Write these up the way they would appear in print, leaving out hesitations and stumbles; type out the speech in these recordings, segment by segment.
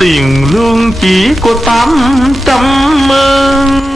tiền lương chỉ có 800.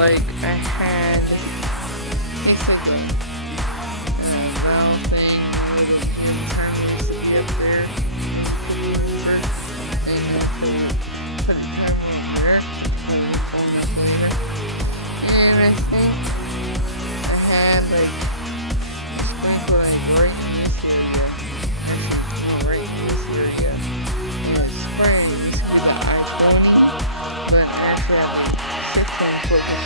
Like, I had basically brown thing in terms of up there. First, I had to put a camera there, and I think I had like sprinkle like right in this area, right in this area, and I sprayed to the eye bony, but actually I had 6 times what was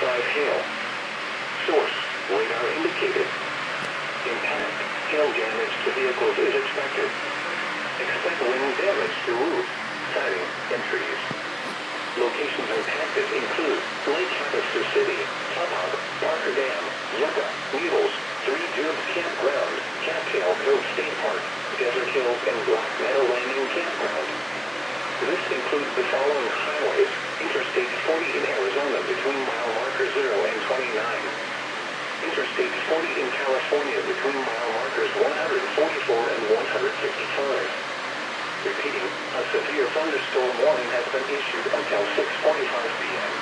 size hail. Source, radar indicated. Impact, hail damage to vehicles is expected. Expect wind damage to roofs, siding, and trees. Locations impacted include Lake Havasu City, Tupac, Parker Dam, Yucca, Needles, Three Jubes Campground, Cattail Cove State Park, Desert Hills, and Black Meadow Landing Campground. This includes the following highways: Interstate 40 in Arizona between mile marker 0 and 29. Interstate 40 in California between mile markers 144 and 155. Repeating, a severe thunderstorm warning has been issued until 6:45 p.m.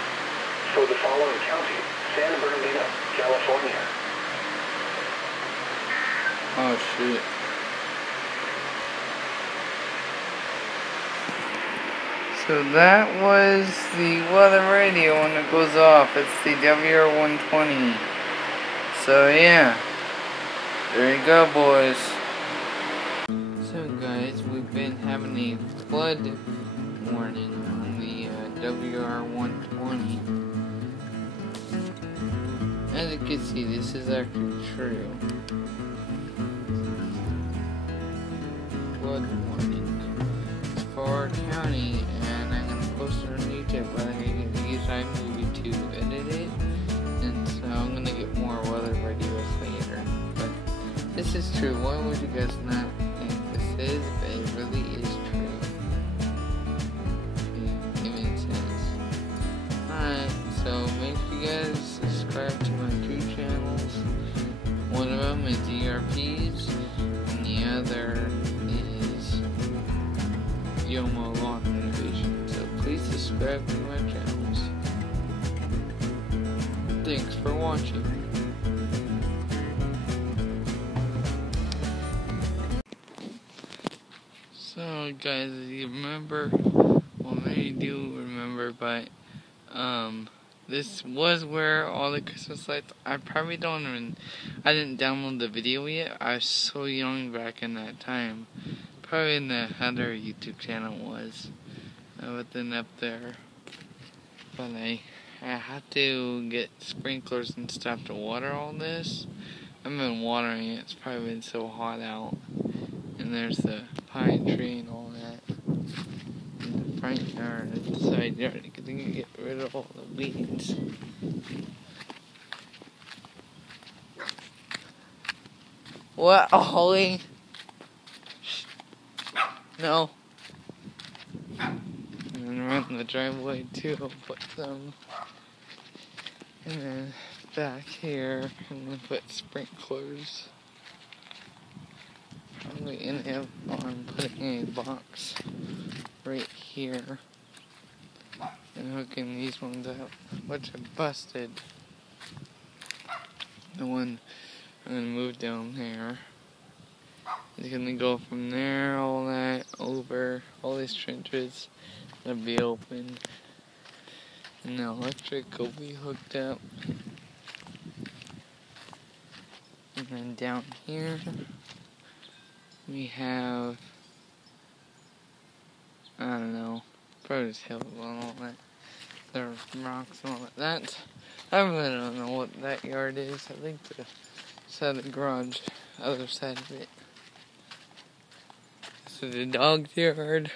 for the following county: San Bernardino, California. Oh shit. So that was the weather radio when it goes off. It's the WR120. So yeah. There you go, boys. So guys, we've been having a flood warning on the WR120. As you can see, this is actually true. Flood warning. It's for our county, and I'm gonna post it on YouTube, but I'm gonna use iMovie to edit it, and so I'm gonna get more weather radios later. But this is true. Why would you guys not think this is? But it really is true. It makes sense. Alright, so make sure you guys subscribe to my two channels. One of them is E.R.P.s, and the other is Yomo Lawn Innovation. So please subscribe to my channels. Thanks for watching. So guys, you remember, well maybe you do remember, but this was where all the Christmas lights, I probably don't even, I didn't download the video yet. I was so young back in that time. Probably in the other YouTube channel was, but then up there. But I had to get sprinklers and stuff to water all this. I've been watering it, it's probably been so hot out. And there's the pine tree and all that. In the front yard and the side yard, you can get rid of all the weeds. What, Ollie? No. And then around the driveway too, I'll put some. And then back here, I'm gonna put sprinklers. Probably end up on putting a box right here and hooking these ones up, which are busted. The one I'm gonna move down there. It's gonna go from there, all that, over, all these trenches that'll be open. And the electric will be hooked up. And then down here, we have, I don't know, probably just hills and all that. There are rocks and all that. I really don't know what that yard is. I think the side of the garage, other side of it. This is the dog's yard,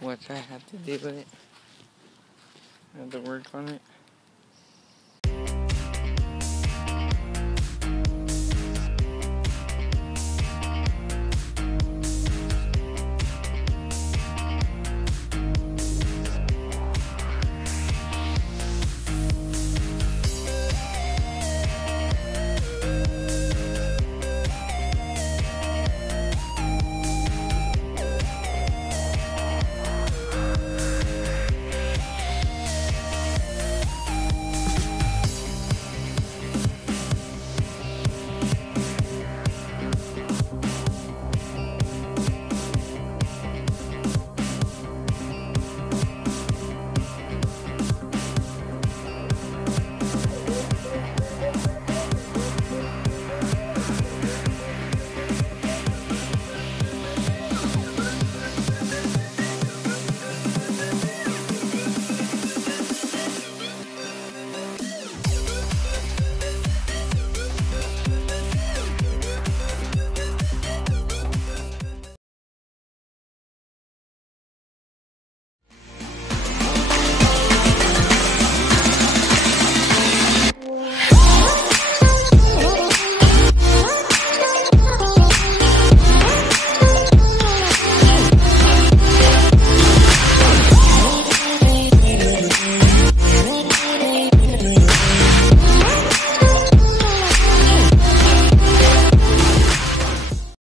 which I have to do with it. I have to work on it.